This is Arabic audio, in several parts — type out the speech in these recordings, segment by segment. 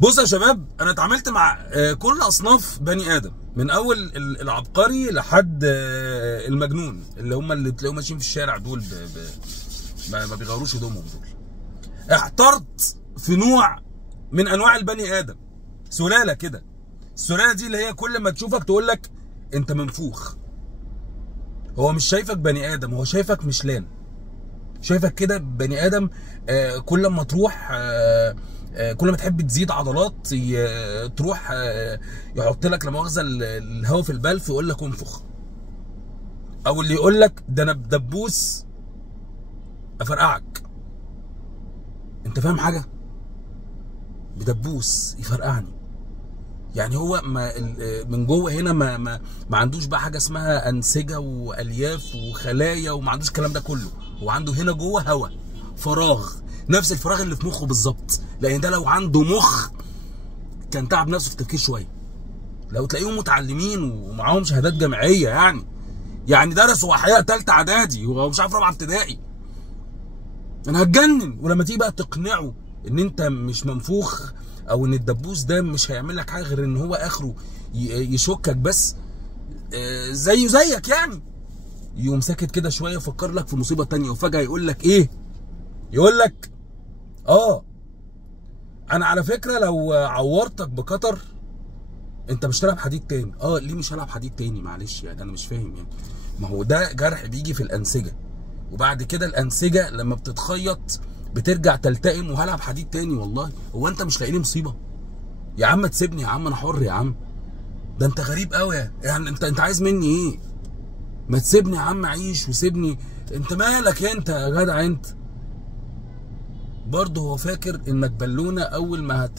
بص يا شباب، انا اتعاملت مع كل اصناف بني ادم، من اول العبقري لحد المجنون، اللي تلاقيهم ماشيين في الشارع دول ما بيغيروش هدومهم دول. احترت في نوع من انواع البني ادم، سلاله كده. السلاله دي اللي هي كل ما تشوفك تقول لك انت منفوخ. هو مش شايفك بني ادم، هو شايفك مشلان، شايفك كده بني ادم. كل ما تروح كل ما تحب تزيد عضلات تروح يحط لك لا مؤاخذه الهواء في البلف ويقول لك انفخ، او اللي يقول لك ده انا بدبوس افرقعك. انت فاهم حاجه؟ بدبوس يفرقعني. يعني هو من جوه هنا ما عندوش بقى حاجه اسمها انسجه والياف وخلايا، وما عندوش الكلام ده كله. هو عنده هنا جوه هوا، فراغ، نفس الفراغ اللي في مخه بالظبط. لان ده لو عنده مخ كان تعب نفسه في التفكير شويه. لو تلاقيهم متعلمين ومعاهم شهادات جامعيه، يعني درسوا احياء ثالثه اعدادي ومش عارف رابعه ابتدائي. انا هتجنن. ولما تيجي بقى تقنعه ان انت مش منفوخ، او ان الدبوس ده مش هيعمل لك حاجه غير ان هو اخره يشكك بس زيه زيك، يعني يقوم ساكت كده شويه يفكر لك في مصيبه تانية، وفجاه يقول لك ايه؟ يقول لك انا على فكره لو عورتك بقطر انت مش هتلعب حديد تاني. ليه مش هلعب حديد تاني؟ معلش يعني انا مش فاهم. يعني ما هو ده جرح بيجي في الانسجه، وبعد كده الانسجه لما بتتخيط بترجع تلتئم، وهلعب حديد تاني. والله هو انت مش لاقيني مصيبه؟ يا عم تسيبني يا عم، انا حر يا عم. ده انت غريب قوي. يعني انت عايز مني ايه؟ ما تسيبني يا عم اعيش وسيبني. انت مالك انت يا جدع انت؟ برضه هو فاكر انك بالونه، اول ما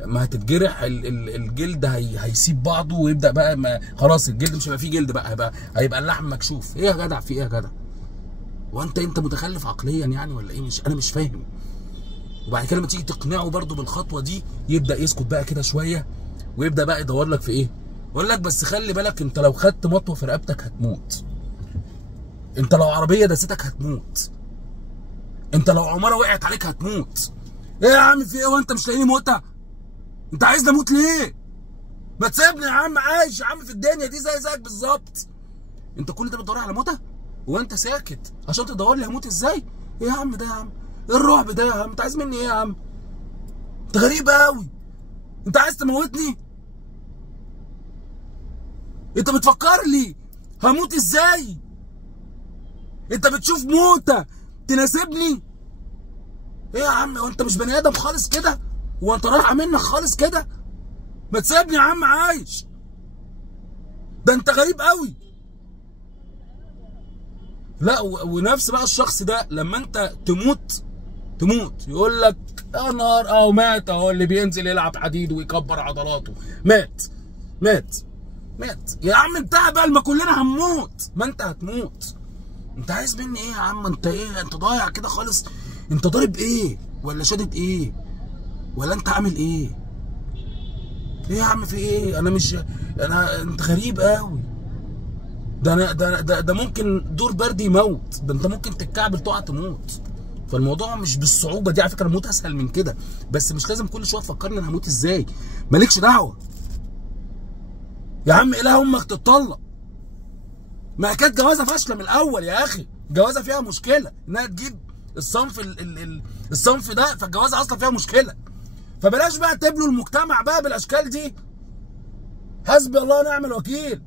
هتتجرح الجلد هيسيب بعضه ويبدا بقى خلاص الجلد مش هيبقى فيه جلد بقى، هيبقى اللحم مكشوف. ايه يا جدع؟ في ايه يا جدع؟ وانت متخلف عقليا يعني ولا ايه؟ انا مش فاهم. وبعد كده لما تيجي تقنعه برضه بالخطوه دي يبدا يسكت بقى كده شويه، ويبدا بقى يدور لك في ايه؟ يقول لك بس خلي بالك، انت لو خدت مطوه في رقبتك هتموت. انت لو عربيه دستك هتموت. انت لو عماره وقعت عليك هتموت. ايه يا عم في ايه؟ وانت مش لاقيني موتة؟ انت عايزني اموت ليه؟ ما تسيبني يا عم عايش يا عم في الدنيا دي زيك بالظبط. انت كل ده بتدور على موتة؟ وانت ساكت عشان تدور لي هموت ازاي؟ ايه يا عم ده يا عم؟ ايه الرعب ده يا عم؟ انت عايز مني ايه يا عم؟ انت غريب قوي. انت عايز تموتني؟ انت بتفكر لي هموت ازاي؟ انت بتشوف موتة تناسبني؟ ايه يا عم؟ وانت مش بني ادم خالص كده؟ وانت رايحه منك خالص كده؟ ما تسيبني يا عم عايش. ده انت غريب قوي. لا ونفس بقى الشخص ده لما انت تموت يقول لك يا نهار اهو مات اهو، اللي بينزل يلعب حديد ويكبر عضلاته مات. يا عم انت بقى، ما كلنا هنموت. ما انت هتموت. انت عايز مني ايه يا عم؟ انت ايه؟ انت ضايع كده خالص. انت ضارب ايه؟ ولا شادد ايه؟ ولا انت عامل ايه؟ ايه يا عم في ايه؟ انت غريب قوي. ده ممكن دور برد يموت. ده انت ممكن تتكعبل تقع تموت. فالموضوع مش بالصعوبه دي على فكره. الموت اسهل من كده، بس مش لازم كل شويه تفكرني انا هموت ازاي. مالكش دعوه يا عم. اله امك تتطلق. ما كانت جوازه فاشله من الاول يا اخي. جوازه فيها مشكله انها تجيب الصنف ده، فالجوازه اصلا فيها مشكله. فبلاش بقى تبلوا المجتمع بقى بالاشكال دي. حسبي الله ونعم الوكيل.